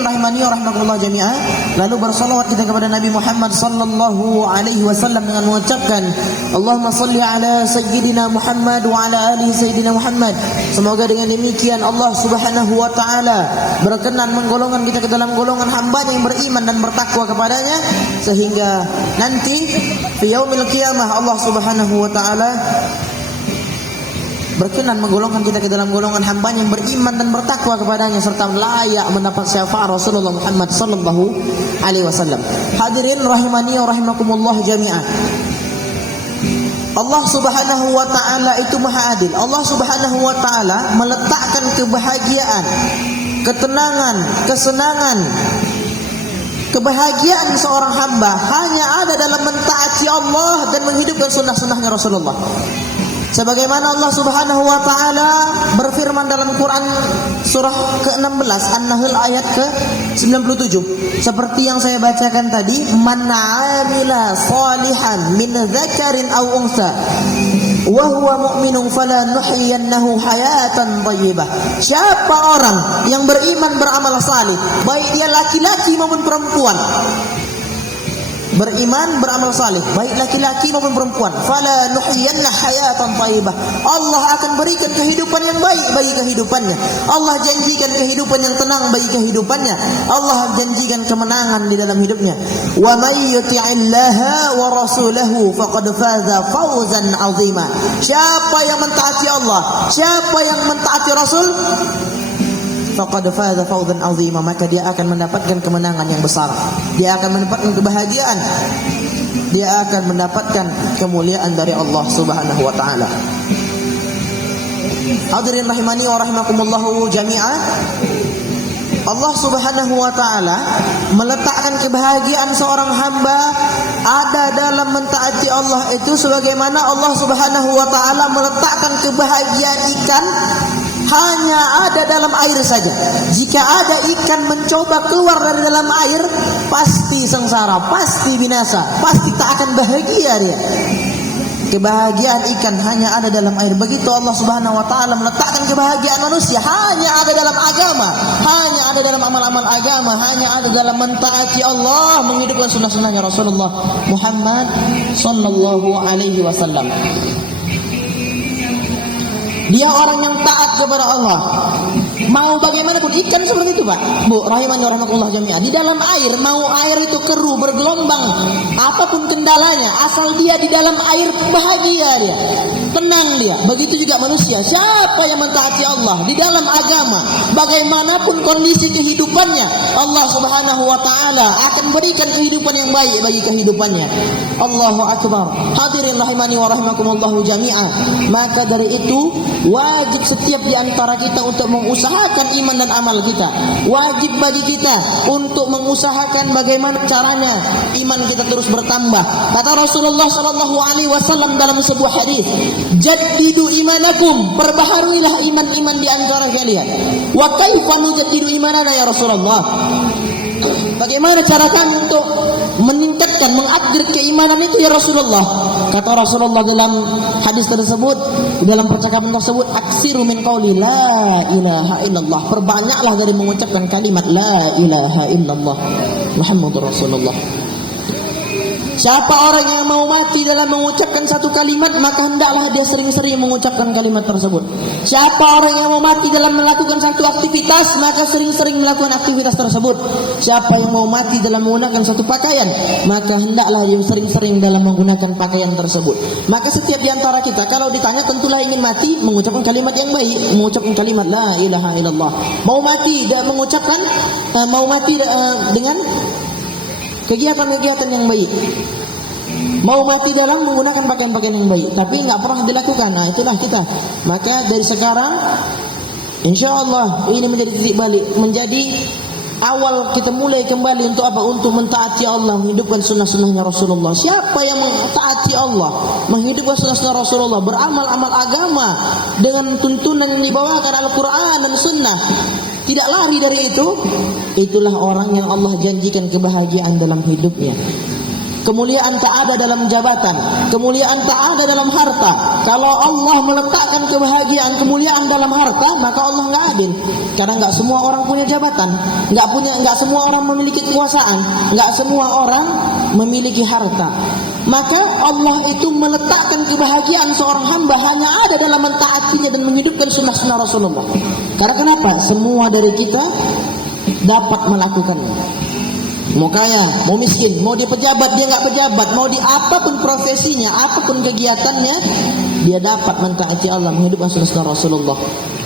Rahimani wa rahimakumullah jami'ah. Lalu bersalawat kita kepada Nabi Muhammad sallallahu alaihi wasallam dengan mengucapkan Allahumma salli ala sayyidina Muhammad wa ala ali sayyidina Muhammad. Semoga dengan demikian Allah Subhanahu wa taala berkenan menggolongkan kita ke dalam golongan hamba-Nya yang beriman dan bertakwa kepadanya, sehingga nanti di yaumil qiyamah Allah Subhanahu wa taala berkenan menggolongkan kita ke dalam golongan hamba-Nya yang beriman dan bertakwa kepadanya serta layak mendapat syafaat Rasulullah Muhammad sallallahu alaihi wasallam. Hadirin rahimani wa rahimakumullah jami'ah. Allah Subhanahu wa taala itu Maha Adil. Allah Subhanahu wa taala meletakkan kebahagiaan, ketenangan, kesenangan, kebahagiaan seorang hamba hanya ada dalam mentaati Allah dan menghidupkan sunnah-sunnahnya Rasulullah. Sebagaimana Allah Subhanahu wa taala berfirman dalam Quran surah ke-16 An-Nahl ayat ke-97, seperti yang saya bacakan tadi, man 'amila salihan min dzakarin aw unsa wa huwa mu'minun falanuhyiyannahu hayatan thayyibah. Siapa orang yang beriman beramal salih, baik dia laki-laki maupun perempuan, beriman beramal saleh baik laki-laki maupun perempuan, fala nuhyiyanna hayatan thayyibah, Allah akan berikan kehidupan yang baik bagi kehidupannya. Allah janjikan kehidupan yang tenang bagi kehidupannya. Allah janjikan kemenangan di dalam hidupnya. Wa may yuti'illaha wa rasulahu faqad faza fawzan 'azima. Siapa yang mentaati Allah, siapa yang mentaati Rasul, faqad faza fawzan 'azima, maka dia akan mendapatkan kemenangan yang besar. Dia akan mendapatkan kebahagiaan. Dia akan mendapatkan kemuliaan dari Allah Subhanahu wa taala. Hadirin rahimani wa rahimakumullah jami'ah. Allah Subhanahu wa taala meletakkan kebahagiaan seorang hamba ada dalam mentaati Allah itu, sebagaimana Allah Subhanahu wa taala meletakkan kebahagiaan ikan hanya ada dalam air saja. Jika ada ikan mencoba keluar dari dalam air, pasti sengsara, pasti binasa, pasti tak akan bahagia dia. Kebahagiaan ikan hanya ada dalam air. Begitu Allah Subhanahu wa taala meletakkan kebahagiaan manusia hanya ada dalam agama, hanya ada dalam amal-amal agama, hanya ada dalam mentaati Allah, menghidupkan sunnah-sunnahnya Rasulullah Muhammad sallallahu alaihi wasallam. Dia orang yang taat kepada Allah. Mau bagaimanapun, ikan seperti itu Pak, Bu, rahimani wa rahimakumullah jami'ah. Di dalam air, mau air itu keruh, bergelombang, apapun kendalanya, asal dia di dalam air, bahagia dia, tenang dia. Begitu juga manusia, siapa yang mentaati Allah di dalam agama, bagaimanapun kondisi kehidupannya, Allah Subhanahu wa taala akan berikan kehidupan yang baik bagi kehidupannya. Allahu akbar. Hadirin rahimani wa rahimakumullah jami'ah. Maka dari itu wajib setiap di antara kita untuk mengusahakan iman dan amal kita. Wajib bagi kita untuk mengusahakan bagaimana caranya iman kita terus bertambah. Kata Rasulullah sallallahu alaihi wasallam dalam sebuah hadis, "Jaddidu imanakum", perbaharuilah iman-iman di antara kalian. Wa kaifa nujaddidu imanana ya Rasulullah? Bagaimana cara kami untuk meningkatkan, mengupgrade keimanan itu ya Rasulullah? Kata Rasulullah dalam hadis tersebut, dalam percakapan tersebut, aksiru min qauli la ilaha illallah, perbanyaklah dari mengucapkan kalimat la ilaha illallah Muhammadur Rasulullah. Siapa orang yang mau mati dalam mengucapkan satu kalimat, maka hendaklah dia sering-sering mengucapkan kalimat tersebut. Siapa orang yang mau mati dalam melakukan satu aktivitas, maka sering-sering melakukan aktivitas tersebut. Siapa yang mau mati dalam menggunakan satu pakaian, maka hendaklah dia sering-sering dalam menggunakan pakaian tersebut. Maka setiap di antara kita kalau ditanya, tentulah ingin mati mengucapkan kalimat yang baik, mengucapkan kalimat la ilaha illallah. Mau mati dan mengucapkan, mau mati dengan kegiatan-kegiatan yang baik, mau mati dalam menggunakan pakaian-pakaian yang baik, tapi nggak pernah dilakukan. Nah, itulah kita. Maka dari sekarang, insya Allah ini menjadi titik balik, menjadi awal kita mulai kembali untuk apa? Untuk mentaati Allah, menghidupkan sunnah-sunnahnya Rasulullah. Siapa yang mentaati Allah, menghidupkan sunnah-sunnah Rasulullah, beramal-amal agama dengan tuntunan yang dibawakan Al-Quran dan Sunnah, tidak lari dari itu, itulah orang yang Allah janjikan kebahagiaan dalam hidupnya. Kemuliaan tak ada dalam jabatan, kemuliaan tak ada dalam harta. Kalau Allah meletakkan kebahagiaan, kemuliaan dalam harta, maka Allah nggak adil. Karena nggak semua orang punya jabatan, nggak semua orang memiliki kekuasaan, nggak semua orang memiliki harta. Maka Allah itu meletakkan kebahagiaan seorang hamba hanya ada dalam mentaatinya dan menghidupkan sunnah-sunnah Rasulullah. Karena kenapa? Semua dari kita dapat melakukannya. Mau kaya, mau miskin, mau dia pejabat, dia nggak pejabat, mau di apapun profesinya, apapun kegiatannya, dia dapat mentaati Allah, menghidupkan sunnah Rasulullah.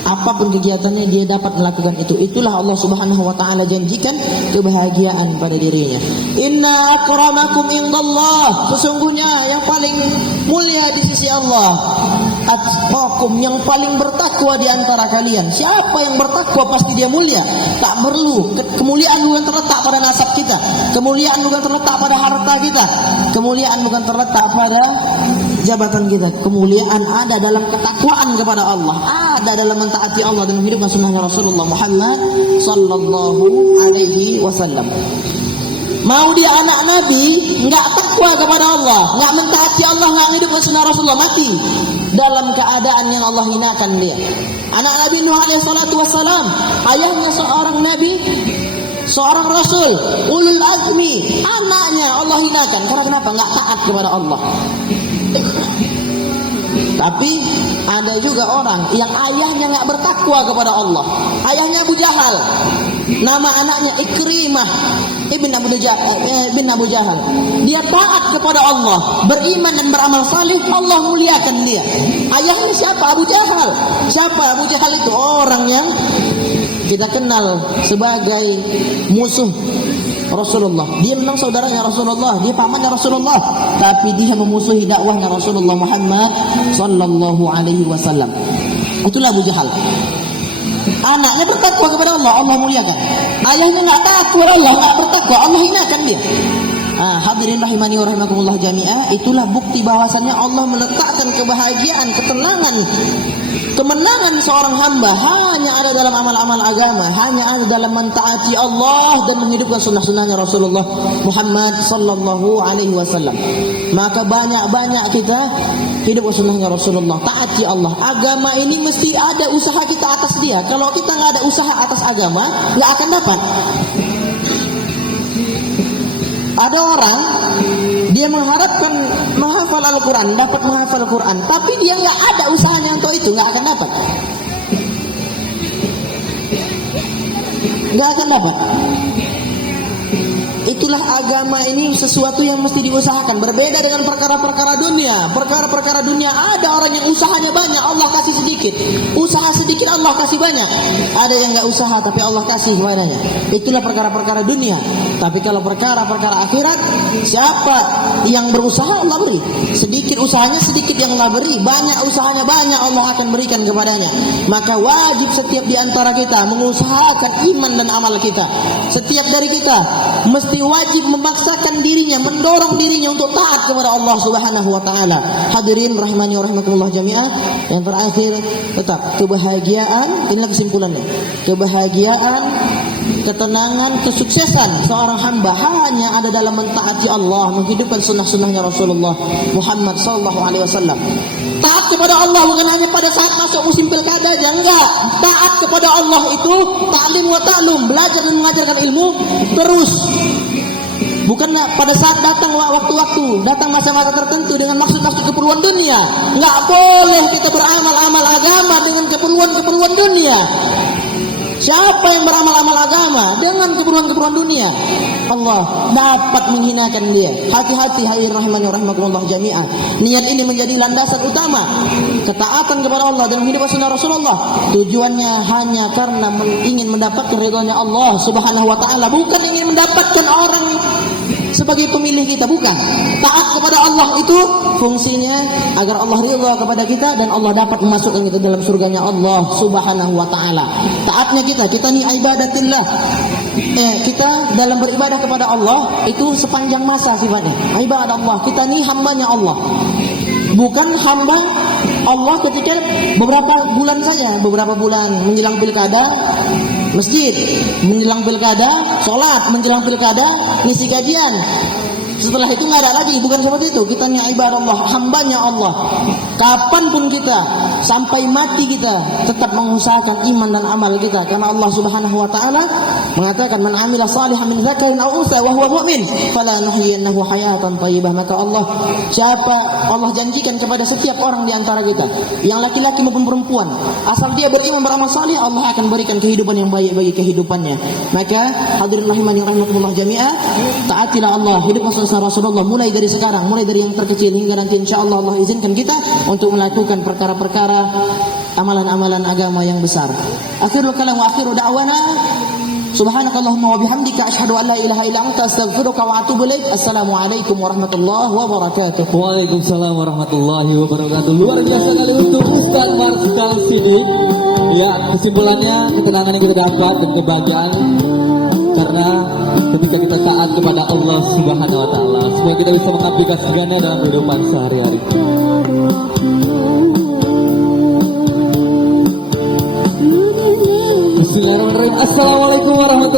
Apapun kegiatannya dia dapat melakukan itu. Itulah Allah Subhanahu wa taala janjikan kebahagiaan pada dirinya. Inna akramakum indallah, sesungguhnya yang paling mulia di sisi Allah, atqakum, yang paling bertakwa di antara kalian. Siapa yang bertakwa pasti dia mulia. Tak perlu kemuliaan bukan terletak pada nasab kita, kemuliaan bukan terletak pada harta kita, kemuliaan bukan terletak pada jabatan kita. Kemuliaan ada dalam ketakwaan kepada Allah, ada dalam mentaati Allah dan menghidupkan sunnahnya Rasulullah Muhammad sallallahu alaihi wasallam. Mau dia anak Nabi, nggak takwa kepada Allah, nggak mentaati Allah, nggak menghidupkan sunnah Rasulullah, mati dalam keadaan yang Allah hinakan dia. Anak Nabi Nuh alaihi salatu wassalam, ayahnya seorang nabi, seorang rasul, ulul azmi, anaknya Allah hinakan. Karena kenapa? Nggak taat kepada Allah. Tapi ada juga orang yang ayahnya nggak bertakwa kepada Allah. Ayahnya Abu Jahal, nama anaknya Ikrimah ibn Abu Jahal. Dia taat kepada Allah, beriman dan beramal salih, Allah muliakan dia. Ayahnya siapa? Abu Jahal. Siapa Abu Jahal itu? Orang yang kita kenal sebagai musuh Rasulullah. Dia memang saudaranya Rasulullah, dia pamannya Rasulullah, tapi dia memusuhi dakwahnya Rasulullah Muhammad sallallahu alaihi wasallam. Itulah Abu Jahal. Anaknya bertakwa kepada Allah, Allah muliakan. Ayahnya enggak takwa Allah, enggak bertakwa, Allah hinakan dia. Hadirin rahimani wa rahimakumullah jami'ah, itulah bukti bahwasannya Allah meletakkan kebahagiaan, kemenangan seorang hamba hanya ada dalam amal-amal agama, hanya ada dalam mentaati Allah dan menghidupkan sunnah-sunnahnya Rasulullah Muhammad sallallahu alaihi wasallam. Maka banyak-banyak kita hidupkan sunnahnya Rasulullah, taati Allah. Agama ini mesti ada usaha kita atas dia. Kalau kita nggak ada usaha atas agama, nggak akan dapat. Ada orang dia mengharapkan menghafal Al-Quran, dapat menghafal Al-Quran, tapi dia nggak ada usahanya untuk itu, nggak akan dapat. Nggak akan dapat. Itulah agama ini sesuatu yang mesti diusahakan. Berbeda dengan perkara-perkara dunia. Perkara-perkara dunia ada orang yang usahanya banyak, Allah kasih sedikit. Usaha sedikit, Allah kasih banyak. Ada yang nggak usaha tapi Allah kasih kepadanya. Itulah perkara-perkara dunia. Tapi kalau perkara-perkara akhirat, siapa yang berusaha Allah beri. Sedikit usahanya sedikit yang Allah beri, banyak usahanya banyak Allah akan berikan kepadanya. Maka wajib setiap di antara kita mengusahakan iman dan amal kita. Setiap dari kita mesti wajib memaksakan dirinya, mendorong dirinya untuk taat kepada Allah Subhanahu wa taala. Hadirin rahimani wa rahimakumullah jami'ah. Yang terakhir, tetap kebahagiaan, inilah kesimpulannya. Kebahagiaan, ketenangan, kesuksesan seorang hamba hanya ada dalam mentaati Allah, menghidupkan sunnah-sunnahnya Rasulullah Muhammad sallallahu alaihi wasallam. Taat kepada Allah bukan hanya pada saat masuk musim pilkada aja, enggak. Taat kepada Allah itu ta'lim wa ta'lum, belajar dan mengajarkan ilmu terus. Bukan pada saat datang waktu-waktu, datang masa-masa tertentu dengan maksud-maksud keperluan dunia. Enggak boleh kita beramal-amal agama dengan keperluan-keperluan dunia. Siapa yang beramal-amal agama dengan keperluan-keperluan dunia, Allah dapat menghinakan dia. Hati-hati hadirin rahimani wa rahimakumullah jami'ah. Niat ini menjadi landasan utama ketaatan kepada Allah dan menghidupkan sunnah Rasulullah. Tujuannya hanya karena ingin mendapatkan ridhonya Allah Subhanahu wa taala, bukan ingin mendapatkan orang sebagai pemilih kita, bukan. Taat kepada Allah itu fungsinya agar Allah ridha kepada kita dan Allah dapat memasukkan kita dalam surganya Allah Subhanahu wa taala. Taatnya kita ni ibadatillah. Kita dalam beribadah kepada Allah itu sepanjang masa sifatnya. Ibadah Allah, kita ni hambanya Allah. Bukan hamba Allah ketika beberapa bulan saja, beberapa bulan menjelang pilkada masjid, menjelang pilkada sholat, menjelang pilkada ngisi kajian. Setelah itu nggak ada lagi, bukan seperti itu. Kita hanya ibadah Allah, hambanya Allah. Kapanpun kita sampai mati kita tetap mengusahakan iman dan amal kita, karena Allah Subhanahu wa taala mengatakan man amila salihan min dzakarin aw unsa wa huwa mu'min fala nuhyiyannahu hayatan thayyibah. Maka Allah janjikan kepada setiap orang di antara kita, yang laki-laki maupun perempuan, asal dia beriman beramal saleh, Allah akan berikan kehidupan yang baik bagi kehidupannya. Maka hadirin rahimani rahimakumullah jami'ah, taatilah Allah, hidup Rasulullah mulai dari sekarang, mulai dari yang terkecil hingga nanti insyaallah Allah izinkan kita untuk melakukan perkara-perkara amalan-amalan agama yang besar. Akhirul kalam wa akhiru da'wana subhanakallahumma wa bihamdika asyhadu an la ilaha illa anta astaghfiruka wa atubu ilaik. Assalamualaikum warahmatullahi wabarakatuh. Waalaikumsalam warahmatullahi wabarakatuh. Luar biasa kali untuk Ustaz Marsikal Sidik. Ya, kesimpulannya ketenangan yang kita dapat dan kebahagiaan karena ketika kita taat kepada Allah Subhanahu wa taala, supaya kita bisa mengaplikasikannya dalam kehidupan sehari-hari. Bismillahirrahmanirrahim. Assalamualaikum warahmatullahi wabarakatuh.